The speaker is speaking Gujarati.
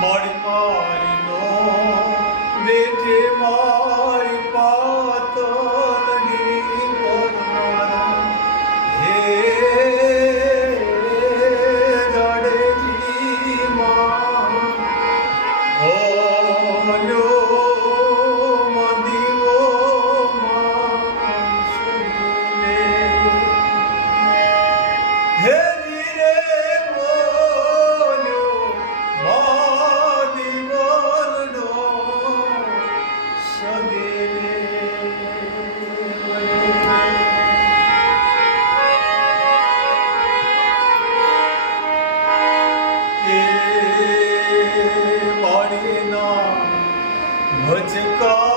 મારી મારીનો બેઠે મારી પાતળની પરમારા હે જાડેજી માં ઓલ્યો મદીવો માં સુને હે જીરે બોલ્યો મદીવોનો સગે મારી ના ભજકા